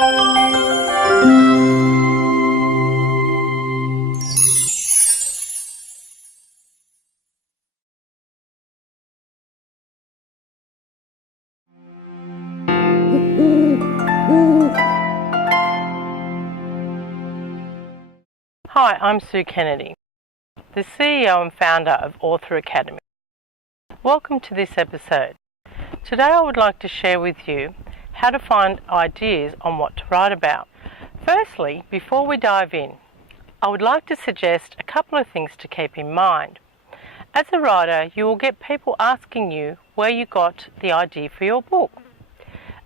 Hi, I'm Sue Kennedy, the CEO and founder of AuthorAcademy. Welcome to this episode. Today I would like to share with you how to find ideas on what to write about. Firstly, before we dive in, I would like to suggest a couple of things to keep in mind. As a writer, you will get people asking you where you got the idea for your book.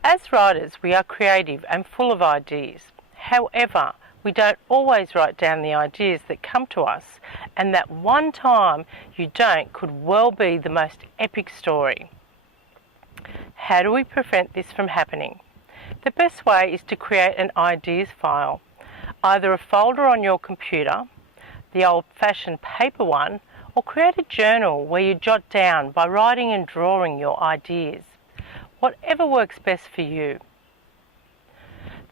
As writers, we are creative and full of ideas. However, we don't always write down the ideas that come to us, and that one time you don't could well be the most epic story. How do we prevent this from happening? The best way is to create an ideas file, either a folder on your computer, the old-fashioned paper one, or create a journal where you jot down by writing and drawing your ideas. Whatever works best for you.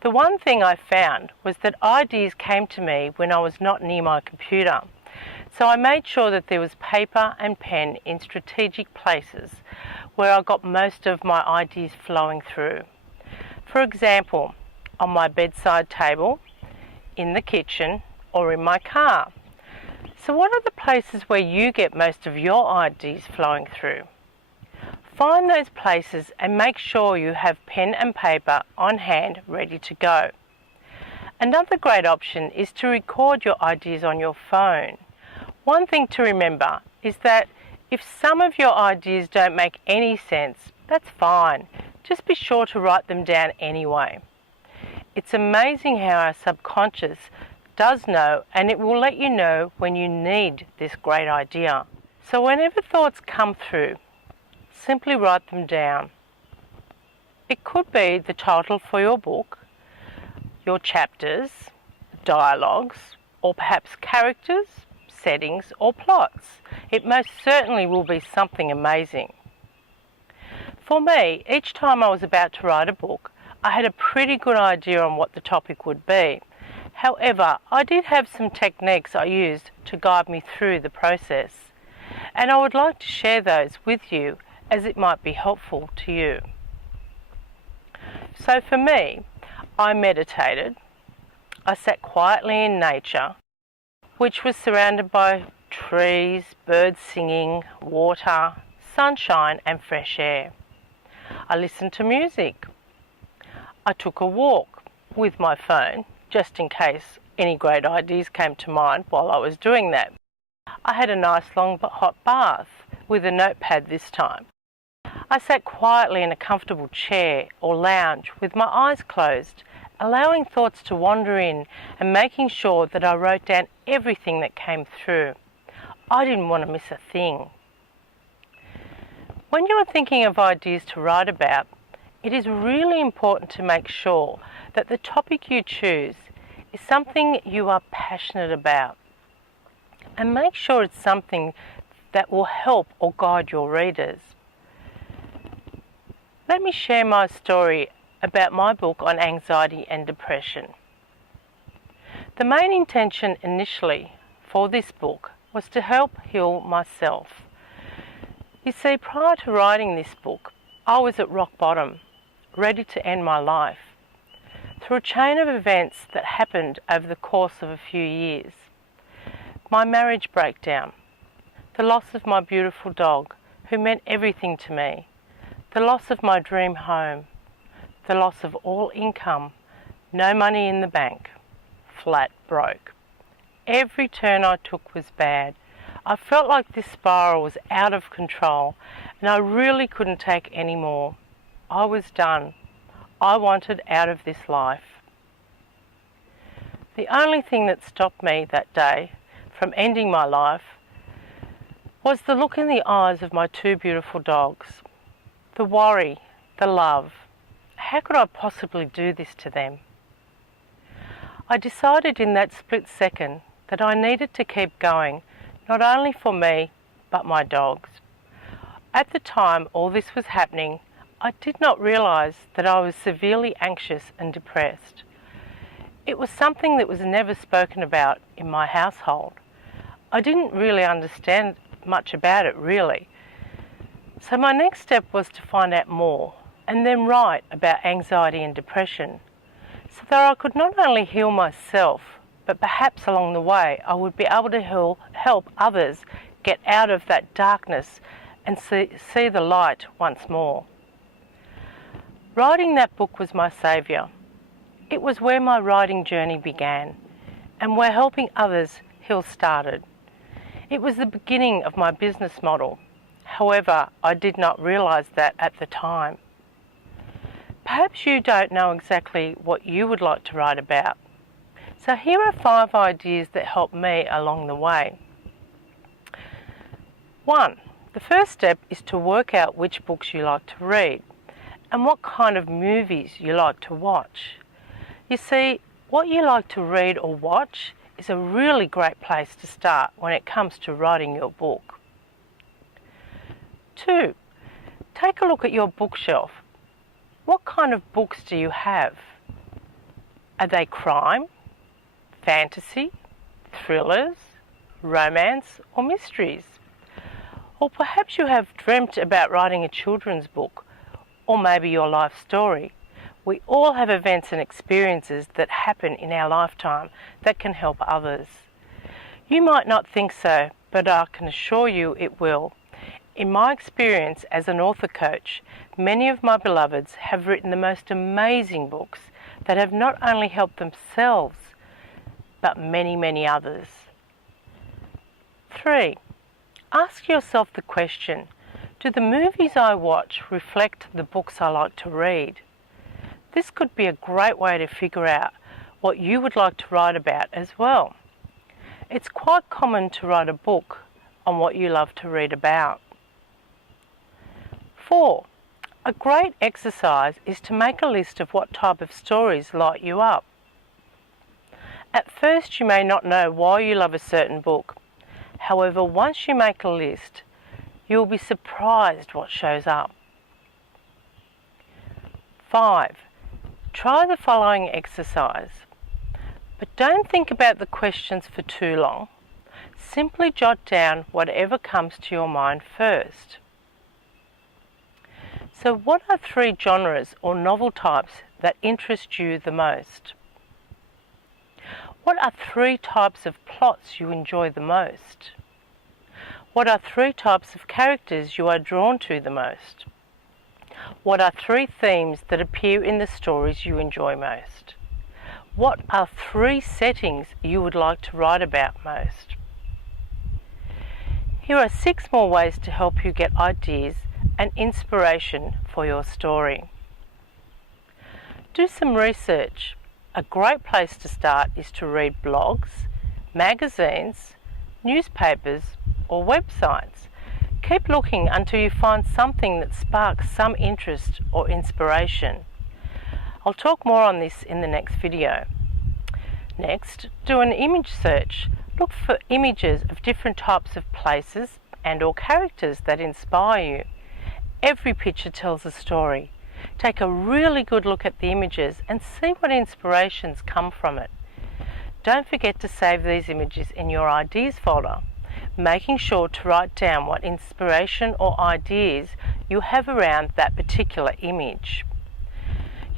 The one thing I found was that ideas came to me when I was not near my computer, so I made sure that there was paper and pen in strategic places where I got most of my ideas flowing through. For example, on my bedside table, in the kitchen, or in my car. So what are the places where you get most of your ideas flowing through? Find those places and make sure you have pen and paper on hand ready to go. Another great option is to record your ideas on your phone. One thing to remember is that if some of your ideas don't make any sense, that's fine. Just be sure to write them down anyway. It's amazing how our subconscious does know, and it will let you know when you need this great idea. So whenever thoughts come through, simply write them down. It could be the title for your book, your chapters, dialogues, or perhaps characters, settings, or plots. It most certainly will be something amazing. For me, each time I was about to write a book, I had a pretty good idea on what the topic would be. However, I did have some techniques I used to guide me through the process, and I would like to share those with you as it might be helpful to you. So for me, I meditated. I sat quietly in nature, which was surrounded by trees, birds singing, water, sunshine and fresh air. I listened to music. I took a walk with my phone, just in case any great ideas came to mind while I was doing that. I had a nice long but hot bath with a notepad this time. I sat quietly in a comfortable chair or lounge with my eyes closed, allowing thoughts to wander in and making sure that I wrote down everything that came through. I didn't want to miss a thing. When you are thinking of ideas to write about, it is really important to make sure that the topic you choose is something you are passionate about, and make sure it's something that will help or guide your readers. Let me share my story about my book on anxiety and depression. The main intention initially for this book was to help heal myself. You see, prior to writing this book, I was at rock bottom, ready to end my life. Through a chain of events that happened over the course of a few years. My marriage breakdown, the loss of my beautiful dog, who meant everything to me, the loss of my dream home, the loss of all income, no money in the bank, flat broke. Every turn I took was bad. I felt like this spiral was out of control and I really couldn't take any more. I was done. I wanted out of this life. The only thing that stopped me that day from ending my life was the look in the eyes of my two beautiful dogs. The worry, the love. How could I possibly do this to them? I decided in that split second that I needed to keep going, not only for me, but my dogs. At the time all this was happening, I did not realize that I was severely anxious and depressed. It was something that was never spoken about in my household. I didn't really understand much about it, really. So my next step was to find out more and then write about anxiety and depression, so that I could not only heal myself, but perhaps along the way I would be able to help others get out of that darkness and see the light once more. Writing that book was my saviour. It was where my writing journey began and where helping others heal started. It was the beginning of my business model. However, I did not realise that at the time. Perhaps you don't know exactly what you would like to write about. So here are 5 ideas that helped me along the way. 1. The first step is to work out which books you like to read and what kind of movies you like to watch. You see, what you like to read or watch is a really great place to start when it comes to writing your book. 2. Take a look at your bookshelf. What kind of books do you have? Are they crime, fantasy, thrillers, romance, or mysteries? Or perhaps you have dreamt about writing a children's book, or maybe your life story. We all have events and experiences that happen in our lifetime that can help others. You might not think so, but I can assure you it will. In my experience as an author coach, many of my beloveds have written the most amazing books that have not only helped themselves, but many, many others. 3. Ask yourself the question, do the movies I watch reflect the books I like to read? This could be a great way to figure out what you would like to write about as well. It's quite common to write a book on what you love to read about. 4. A great exercise is to make a list of what type of stories light you up. At first you may not know why you love a certain book. However, once you make a list, you will be surprised what shows up. 5. Try the following exercise, but don't think about the questions for too long. Simply jot down whatever comes to your mind first. So what are 3 genres or novel types that interest you the most? What are 3 types of plots you enjoy the most? What are 3 types of characters you are drawn to the most? What are 3 themes that appear in the stories you enjoy most? What are 3 settings you would like to write about most? Here are 6 more ways to help you get ideas and inspiration for your story. Do some research. A great place to start is to read blogs, magazines, newspapers, or websites. Keep looking until you find something that sparks some interest or inspiration. I'll talk more on this in the next video. Next, do an image search. Look for images of different types of places and or characters that inspire you. Every picture tells a story. Take a really good look at the images and see what inspirations come from it. Don't forget to save these images in your ideas folder, making sure to write down what inspiration or ideas you have around that particular image.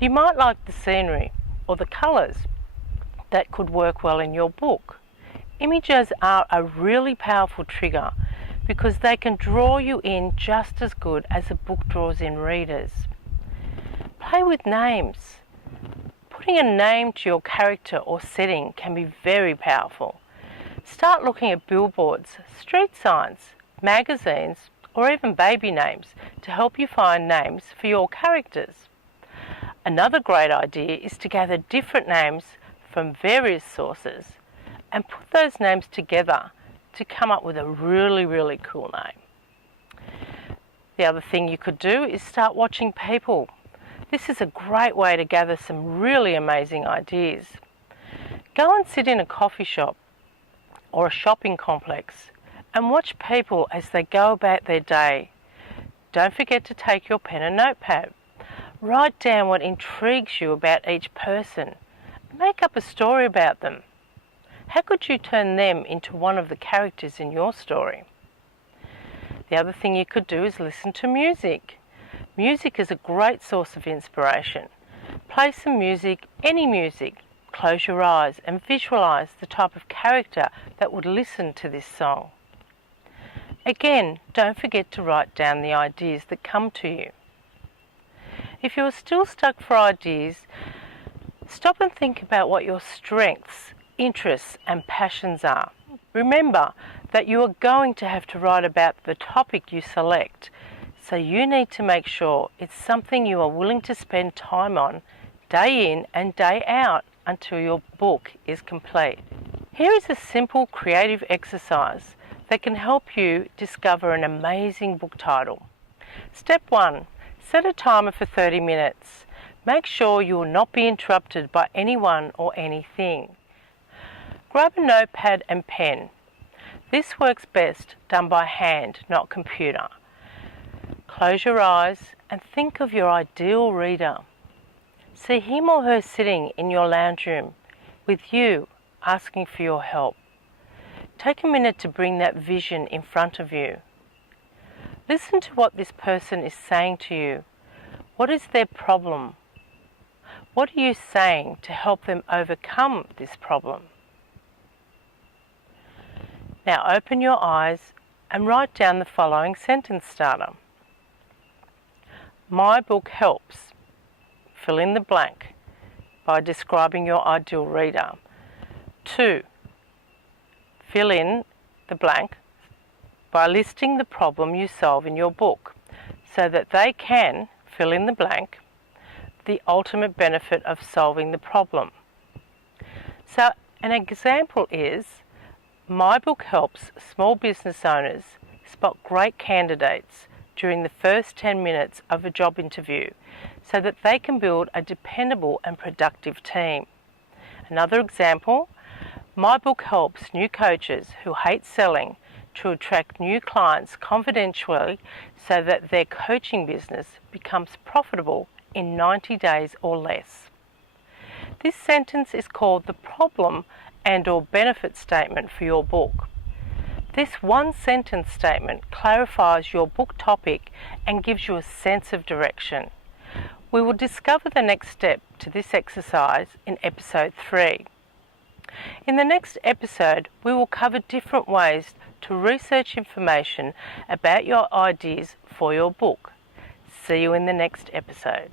You might like the scenery or the colours that could work well in your book. Images are a really powerful trigger because they can draw you in just as good as a book draws in readers. Play with names. Putting a name to your character or setting can be very powerful. Start looking at billboards, street signs, magazines, or even baby names to help you find names for your characters. Another great idea is to gather different names from various sources and put those names together to come up with a really, really cool name. The other thing you could do is start watching people. This is a great way to gather some really amazing ideas. Go and sit in a coffee shop or a shopping complex and watch people as they go about their day. Don't forget to take your pen and notepad. Write down what intrigues you about each person. Make up a story about them. How could you turn them into one of the characters in your story? The other thing you could do is listen to music. Music is a great source of inspiration. Play some music, any music. Close your eyes and visualize the type of character that would listen to this song. Again, don't forget to write down the ideas that come to you. If you are still stuck for ideas, stop and think about what your strengths, interests and passions are. Remember that you are going to have to write about the topic you select, so you need to make sure it's something you are willing to spend time on day in and day out until your book is complete. Here is a simple creative exercise that can help you discover an amazing book title. Step 1. Set a timer for 30 minutes. Make sure you will not be interrupted by anyone or anything. Grab a notepad and pen. This works best done by hand, not computer. Close your eyes and think of your ideal reader. See him or her sitting in your lounge room with you asking for your help. Take a minute to bring that vision in front of you. Listen to what this person is saying to you. What is their problem? What are you saying to help them overcome this problem? Now open your eyes and write down the following sentence starter. My book helps. Fill in the blank by describing your ideal reader. 2. Fill in the blank by listing the problem you solve in your book so that they can fill in the blank the ultimate benefit of solving the problem. So an example is, my book helps small business owners spot great candidates during the first 10 minutes of a job interview so that they can build a dependable and productive team. Another example, my book helps new coaches who hate selling to attract new clients confidentially so that their coaching business becomes profitable in 90 days or less. This sentence is called the problem and/or benefit statement for your book. This one sentence statement clarifies your book topic and gives you a sense of direction. We will discover the next step to this exercise in episode 3. In the next episode, we will cover different ways to research information about your ideas for your book. See you in the next episode.